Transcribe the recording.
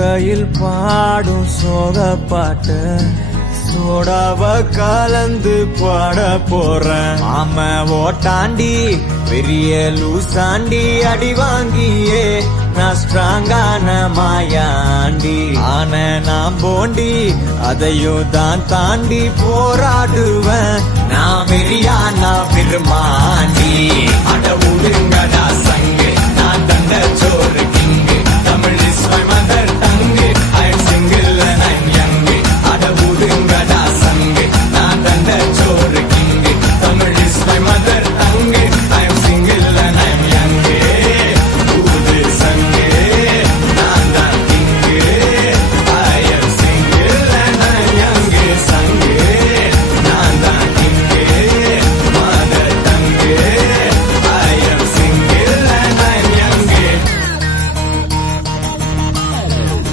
கொக்கையில் பாடும் சோக பாட்டு சோடாவ கலந்து பாட போறேன். ஆம ஓட்டாண்டி பெரிய லூசாண்டி அடி வாங்கியே நான் ஸ்ட்ராங்கான மாயாண்டி. ஆன நான் போண்டி அதையும் தான் தாண்டி போராடுவேன். நான் வெறியானா விரும்மாண்டி. அட உடுங்கடா சங்கு நான் தந்த சோறு